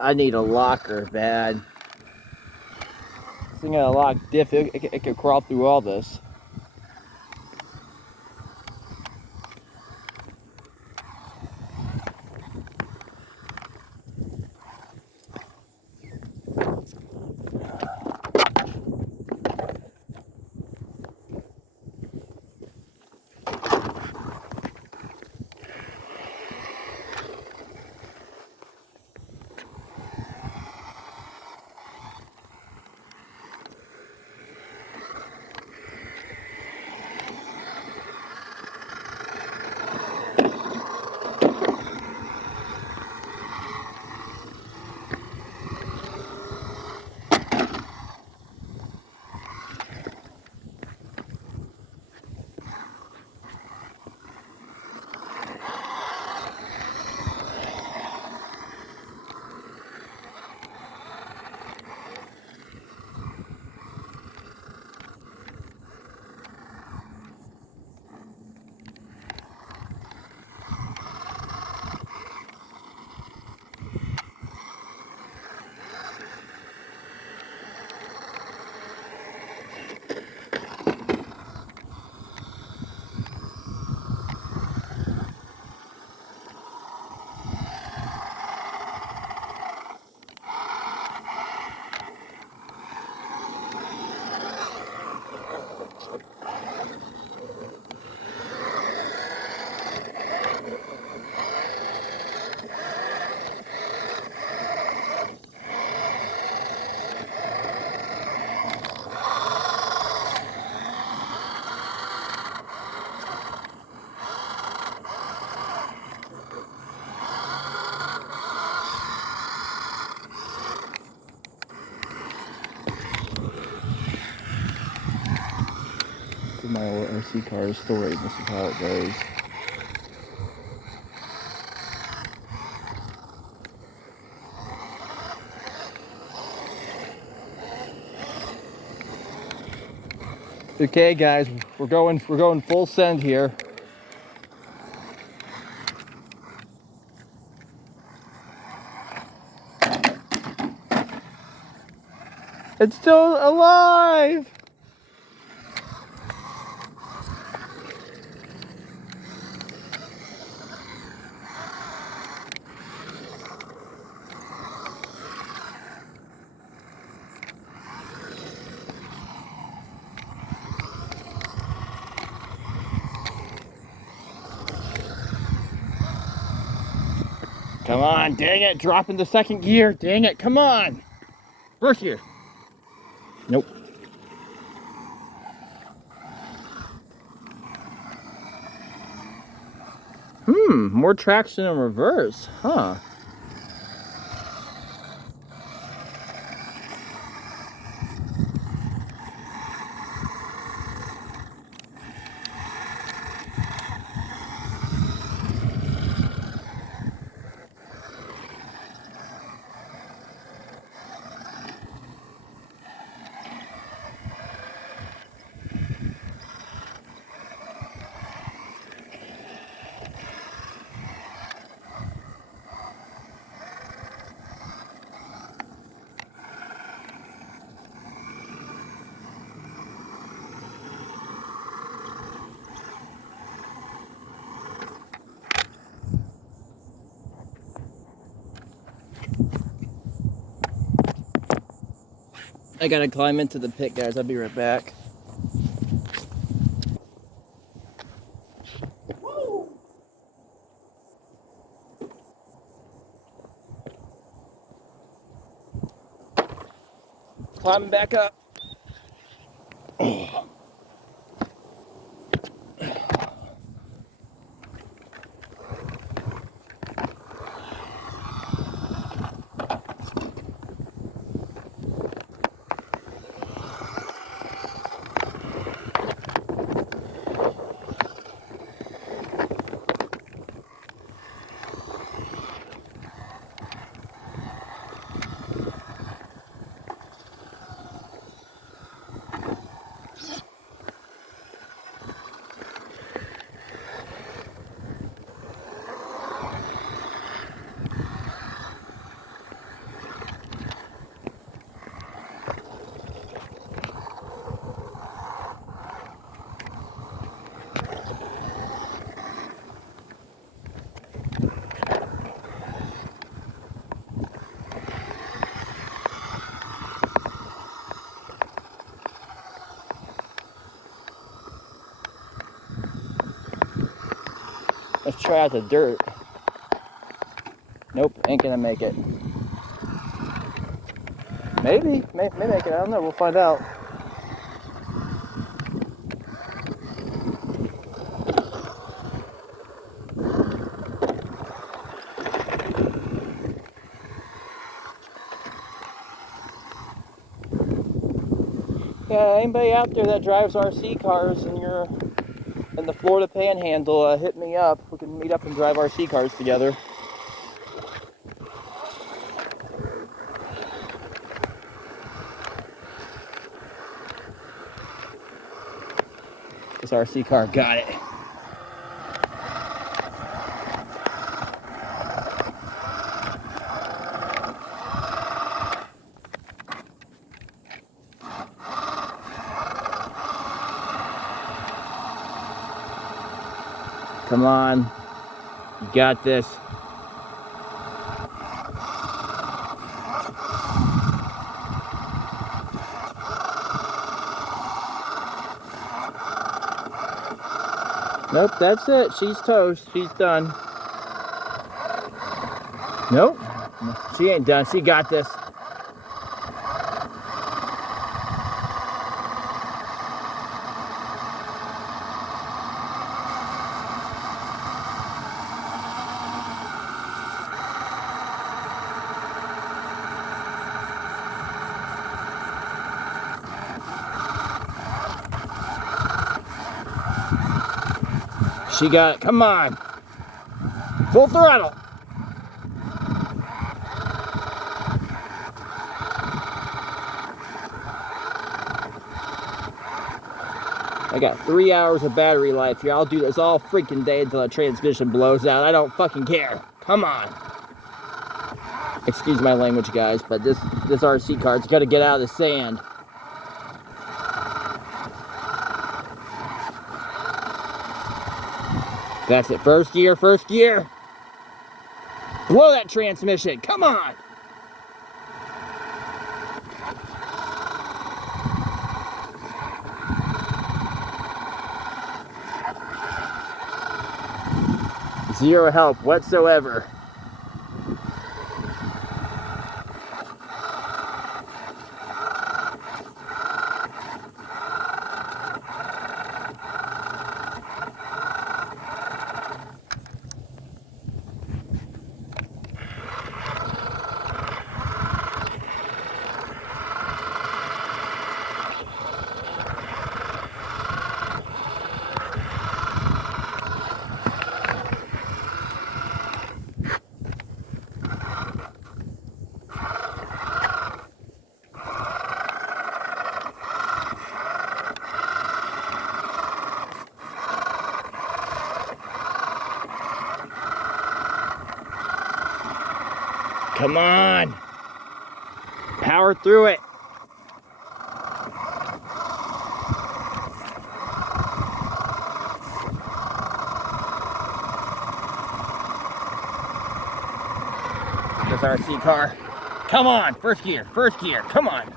I need a locker bad. This thing got a lock diff. It could crawl through all this. My old RC car story. This is how it goes. Okay, guys, we're going full send here. It's still alive. Come on, dang it, drop into second gear, dang it, come on. First gear. Nope. More traction in reverse, huh? I gotta climb into the pit, guys. I'll be right back. Woo! Climbing back up. try out the dirt. Nope, ain't gonna make it. Maybe, may make it. I don't know. We'll find out. Yeah, anybody out there that drives RC cars and you're in the Florida Panhandle, hit me up. We can meet up and drive RC cars together. This RC car got it. Come on, you got this. Nope, that's it. She's toast. She's done. Nope, she ain't done. She got this. She got it. Come on. Full throttle. I got 3 hours of battery life here. I'll do this all freaking day until the transmission blows out. I don't fucking care. Come on. Excuse my language, guys, but this RC car's got to get out of the sand. That's it. First gear, first gear. Blow that transmission. Come on. Zero help whatsoever. Come on. Power through it. This RC car. Come on. First gear. First gear. Come on.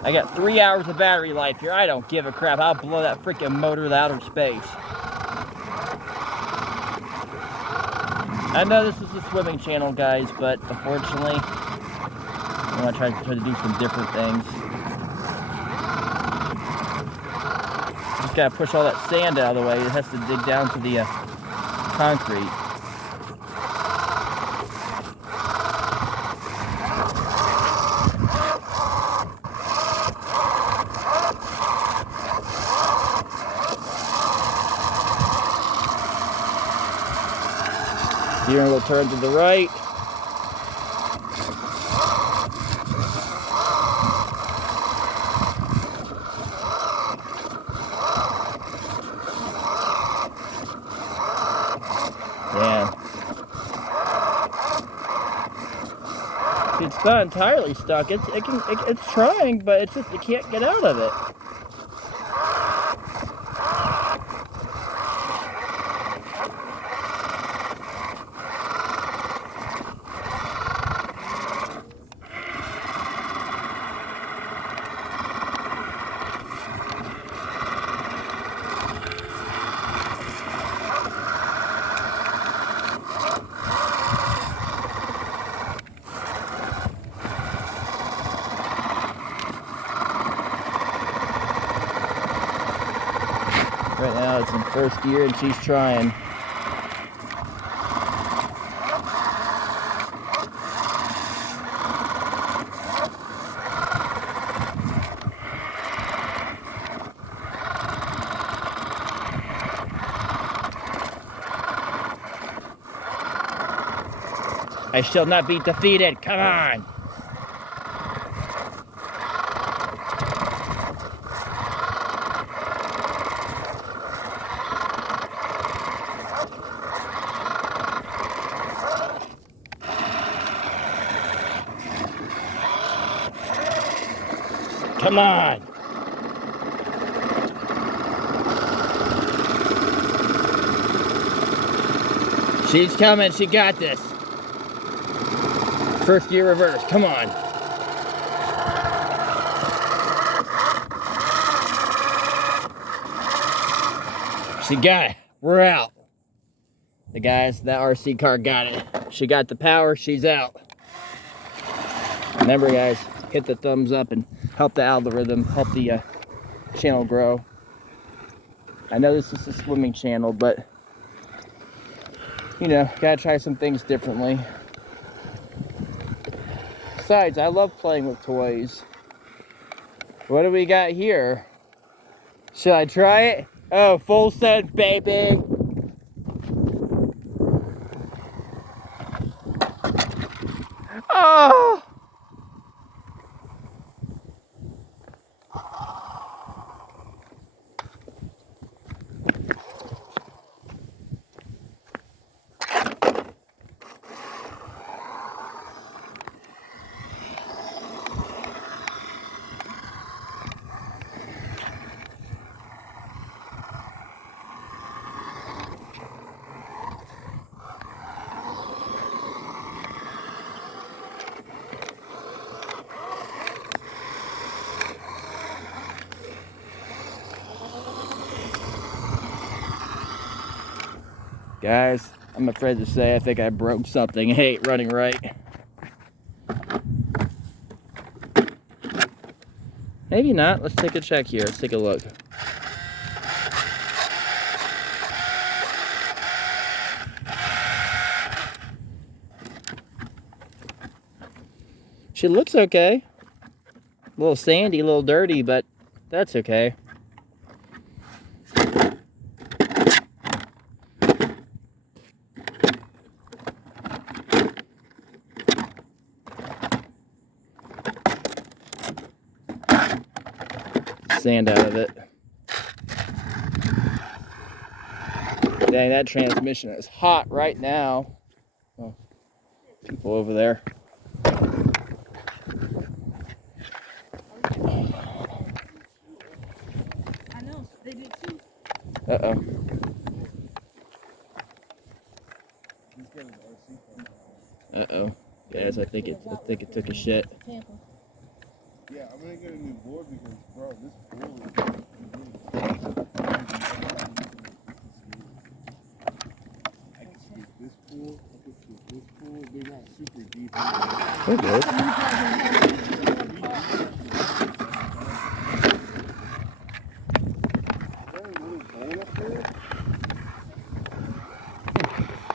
I got 3 hours of battery life here. I don't give a crap. I'll blow that freaking motor to outer space. I know this is a swimming channel, guys, but unfortunately, I want to try to do some different things. Just gotta push all that sand out of the way. It has to dig down to the concrete. Steering wheel turn to the right. Yeah. It's not entirely stuck. It's trying, but it can't get out of it. now. It's in first gear and she's trying. I shall not be defeated. Come on. Come on. She's coming. She got this. First gear reverse. Come on. She got it. We're out. The guys, that RC car got it. She got the power. She's out. Remember, guys, hit the thumbs up and help the algorithm, help the channel grow. I know this is a swimming channel, but you know, gotta try some things differently. Besides, I love playing with toys. What do we got here? Should I try it? Oh, full set, baby. Oh! Guys, I'm afraid to say I think I broke something. It ain't running right. Maybe not. Let's take a check here. Let's take a look. She looks okay. A little sandy, a little dirty, but that's okay. Sand out of it. Dang, that transmission is hot right now. Oh, people over there. I know, they did too. Uh-oh. Uh-oh. Guys, I think it took a shit. Yeah, I'm gonna get a new board because, bro, this board I can scoop this pool, I can scoop this pool. They're not super deep. We're good.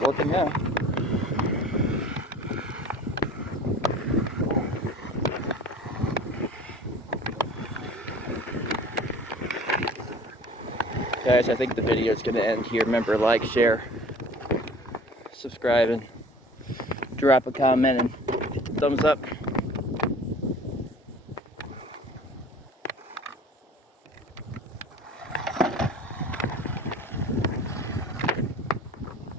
Working now. Guys, I think the video is going to end here. Remember, like, share, subscribe, and drop a comment and thumbs up.